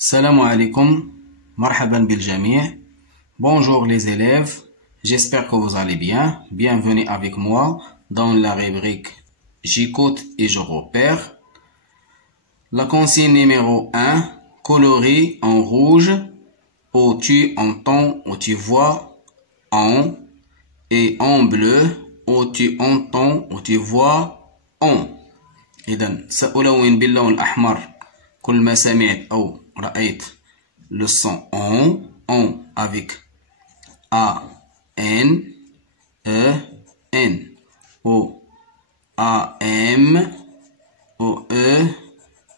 Salam alaikum, marhaban bil jami'. Bonjour les élèves, j'espère que vous allez bien. Bienvenue avec moi dans la rubrique J'écoute et je repère. La consigne numéro 1, colorer en rouge, où tu entends, où tu vois en, et en bleu, où tu entends, où tu vois en. إذن سألون باللون الأحمر كل ما سمعت أو رأيت le son en avec A, N, E, N ou A, M ou E,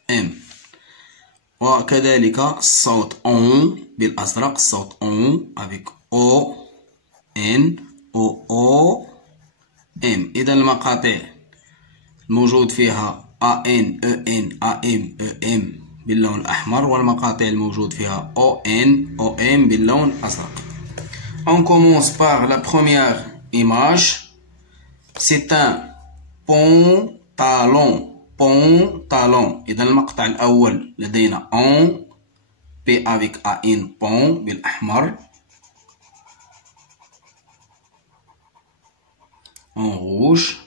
M وكذلك الصوت on بالأزرق الصوت on avec O, N ou O, M. إذا المقاطع الموجود فيها AN, EN, AM, EM باللون الأحمر والمقاطع الموجود فيها ON, OM باللون الأزرق. On commence par la première image. C'est un pantalon. Pantalon. إذا المقطع الأول لدينا on P avec AN pon بالأحمر en rouge.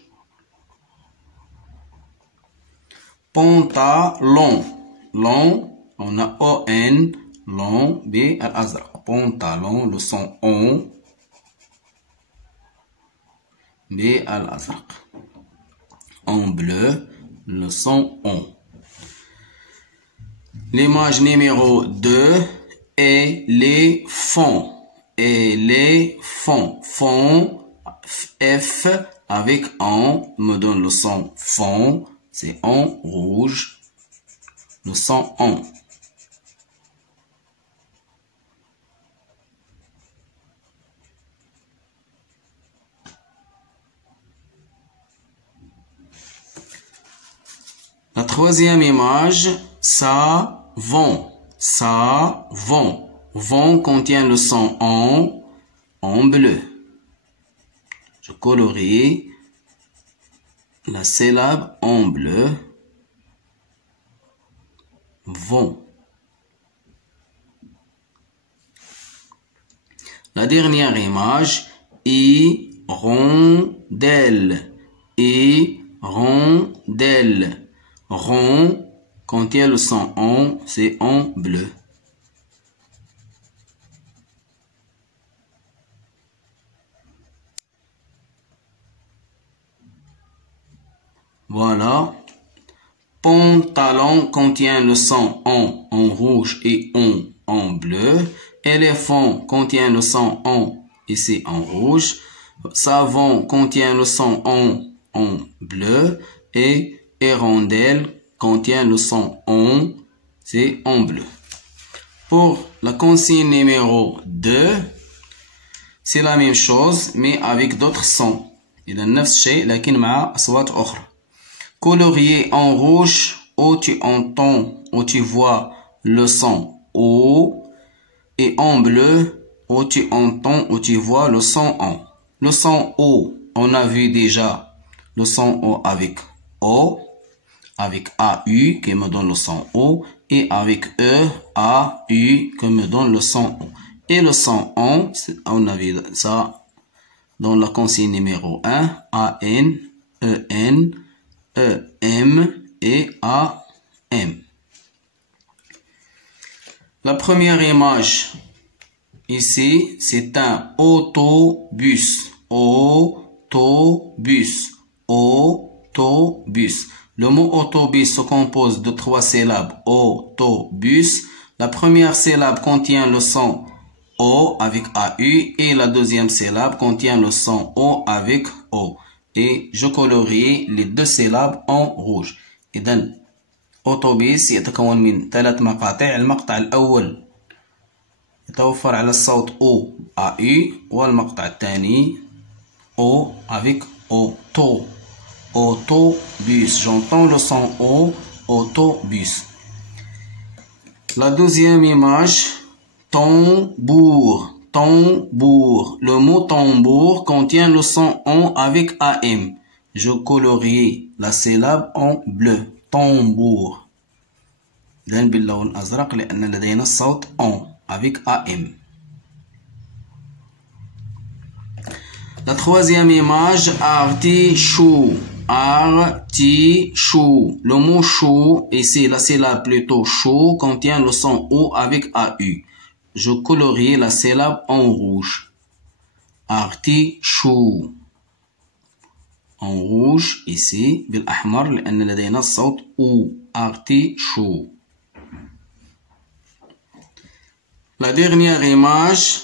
Pantalon, long, on a O-N, long, B, al-azraq. Pantalon, le son on, B, al-azraq. En bleu, le son on. L'image numéro 2, éléphant. Éléphant, fond, F avec en, me donne le son fond. C'est en rouge, le son en. La troisième image, savon. Savon. Vent contient le son en bleu. Je colorie la syllabe en bleu, vont. La dernière image, hirondelle. Hirondelle. Rond contient le son en, c'est en bleu. Voilà. Pantalon contient le son en rouge et en bleu. Éléphant contient le son en ici en rouge. Savon contient le son en bleu. Et hirondelle contient le son en, c'est en bleu. Pour la consigne numéro 2, c'est la même chose mais avec d'autres sons. إذا نفس الشيء لكن مع أصوات أخرى. Colorier en rouge, où tu entends, où tu vois le son O, et en bleu, où tu entends, où tu vois le son en. Le son O, on a vu déjà le son O, avec AU, qui me donne le son O, et avec AU, qui me donne le son O. Et le son en, on a vu ça dans la consigne numéro 1, AN, EN, E-M et A-M. La première image ici, c'est un autobus. Autobus. Autobus. Le mot autobus se compose de 3 syllabes. Autobus. La première syllabe contient le son O avec AU et la deuxième syllabe contient le son O avec O. Et je colorie les deux syllabes en rouge. إذن أوتوبيس يتكون من 3 مقاطع. المقطع الأول يتوفر على الصوت O AU والمقطع الثاني O avec auto. Autobus. J'entends le son O, autobus. La deuxième image, tambour. Tambour. Le mot tambour contient le son en avec AM. Je colorie la syllabe en bleu. Tambour. إذن باللون الأزرق لأن لدينا الصوت on avec AM. La troisième image, artichaut. Artichaut. Le mot chaud, ici la syllabe plutôt chaud, contient le son O avec AU. Je colorie la syllabe en rouge. Artichaut. En rouge, ici, بالأحمر لأن لدينا الصوت O. Artichaut. La dernière image,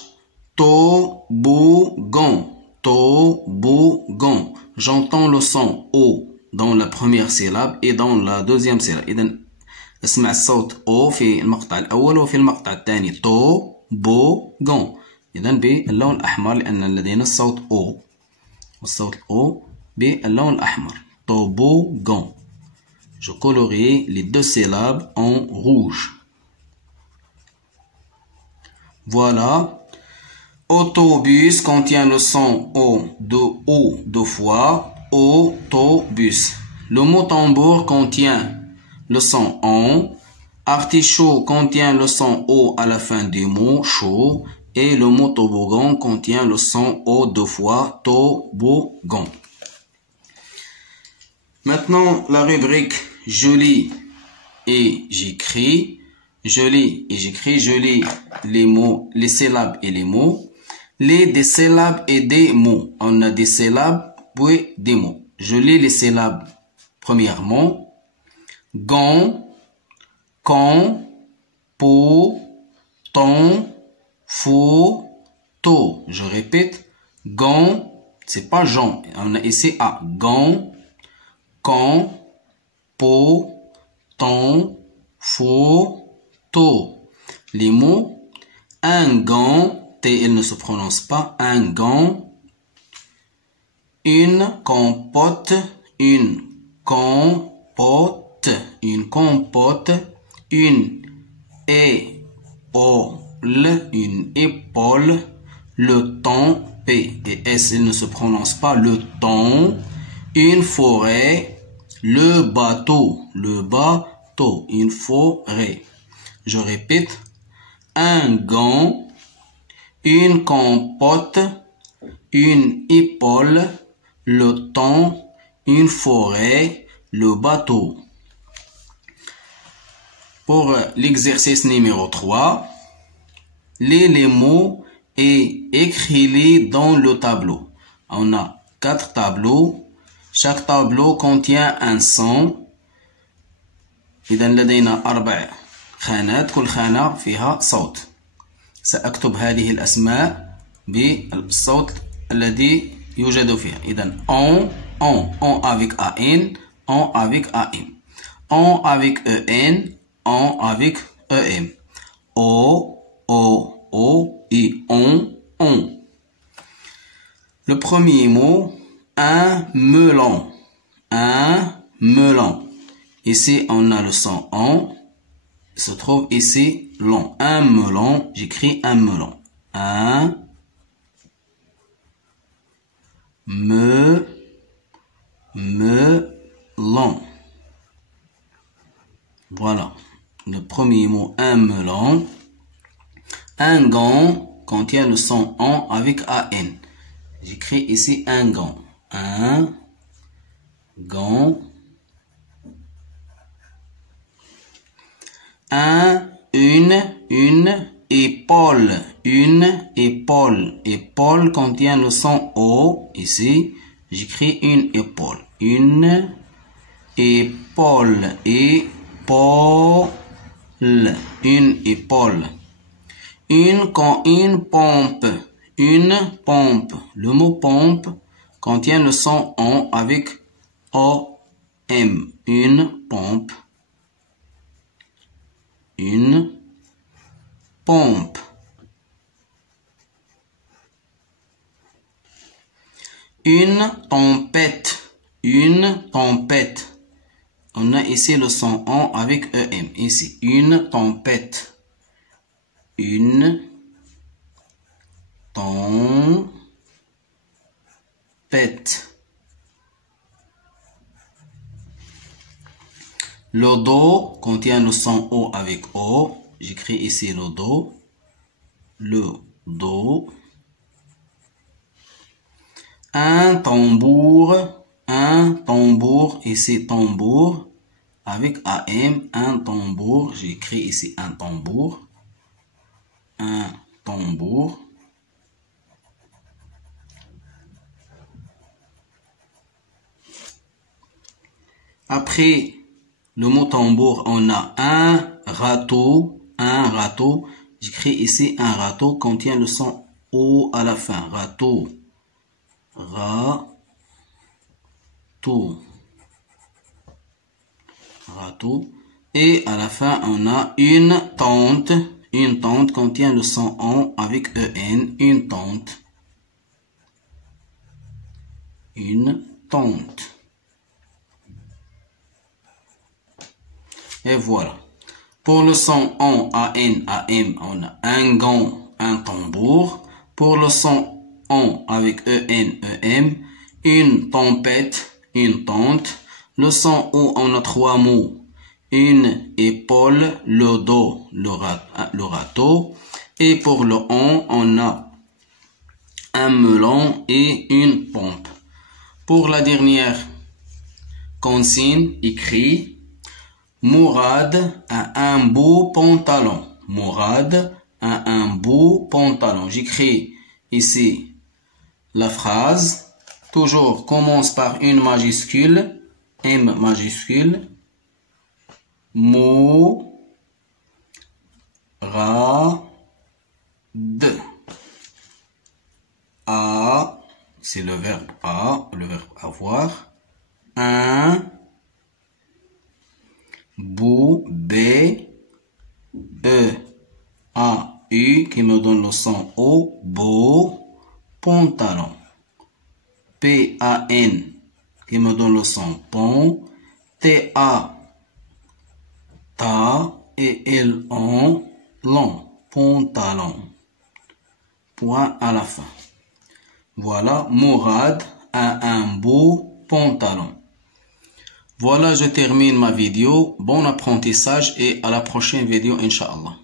toboggan. Toboggan. J'entends le son O dans la première syllabe et dans la deuxième syllabe. إذن اسمع الصوت O في المقطع الأول وفي المقطع الثاني. toboggan. إذن باللون الأحمر لأن لدينا الصوت O. والصوت O باللون الأحمر. Toboggan. Je colorie les deux syllabes en rouge. Voilà. Autobus contient le son O deux fois. Autobus. Le mot tambour contient le son on. Artichaut contient le son O à la fin du mot chaud. Et le mot toboggan contient le son O deux fois. Toboggan. Maintenant, la rubrique je lis et j'écris. Je lis et j'écris. Je lis les mots, les syllabes et les mots. Les des syllabes et des mots. On a des syllabes puis des mots. Je lis les syllabes. Premièrement, gant, quand, pour, ton, faux, tôt. Je répète, gant, c'est pas Jean. On a ici A. Gant, quand, pour, ton, faux, tôt. Les mots, un gant, T, il ne se prononce pas. Un gant. Une compote. Une compote. Une compote. Une épaule. Une épaule. Le temps. P et S, il ne se prononce pas. Le temps. Une forêt. Le bateau. Le bateau. Une forêt. Je répète. Un gant. Une compote, une épaule, le temps, une forêt, le bateau. Pour l'exercice numéro 3, lis les mots et écris-les dans le tableau. On a 4 tableaux. Chaque tableau contient un son. إذا لدينا 4 خانات. كل خانة فيها صوت. سأكتب هذه الأسماء بالصوت الذي يوجد فيها. إذن on avec AN, on avec AM, on avec EN, on avec EM, O et on. Le premier mot, un melon, un melon. Ici, on a le son on. Se trouve ici long. Un melon, j'écris un melon. Un melon. Voilà. Le premier mot, un melon. Un gant contient le son on avec AN. J'écris ici un gant. Un gant. Une épaule. Une épaule. Épaule contient le son O. Ici, j'écris une épaule. Une épaule. Épaule. Une épaule. Une pompe. Une pompe. Le mot pompe contient le son on avec OM. Une pompe. Une pompe. Une tempête. Une tempête. On a ici le son on avec EM. Ici, une tempête. Une tempête. Le do contient le son O avec O. J'écris ici le do. Le do. Un tambour, ici tambour, avec AM, un tambour, j'écris ici un tambour, Après le mot tambour, on a un râteau, j'écris ici un râteau, contient le son O à la fin, râteau. Et à la fin, on a une tente. Une tente contient le son on avec EN. Une tente. Une tente. Et voilà. Pour le son on, AN, AM, on a un gong, un tambour. Pour le son on avec EN, EM, une tempête, une tente. Le son O, on a trois mots. Une épaule, le dos, le râteau. Et pour le on a un melon et une pompe. Pour la dernière consigne, écrit Mourad a un beau pantalon. Mourad a un beau pantalon. J'écris ici la phrase, toujours commence par une majuscule, M majuscule, Mourad, a, c'est le verbe avoir, un beau, B, E, A, U, qui me donne le son O, beau, pantalon. P-A-N, qui me donne le son pont. T-A, ta, et L-on, long, pantalon. Point à la fin. Voilà, Mourad a un beau pantalon. Voilà, je termine ma vidéo. Bon apprentissage et à la prochaine vidéo, Inch'Allah.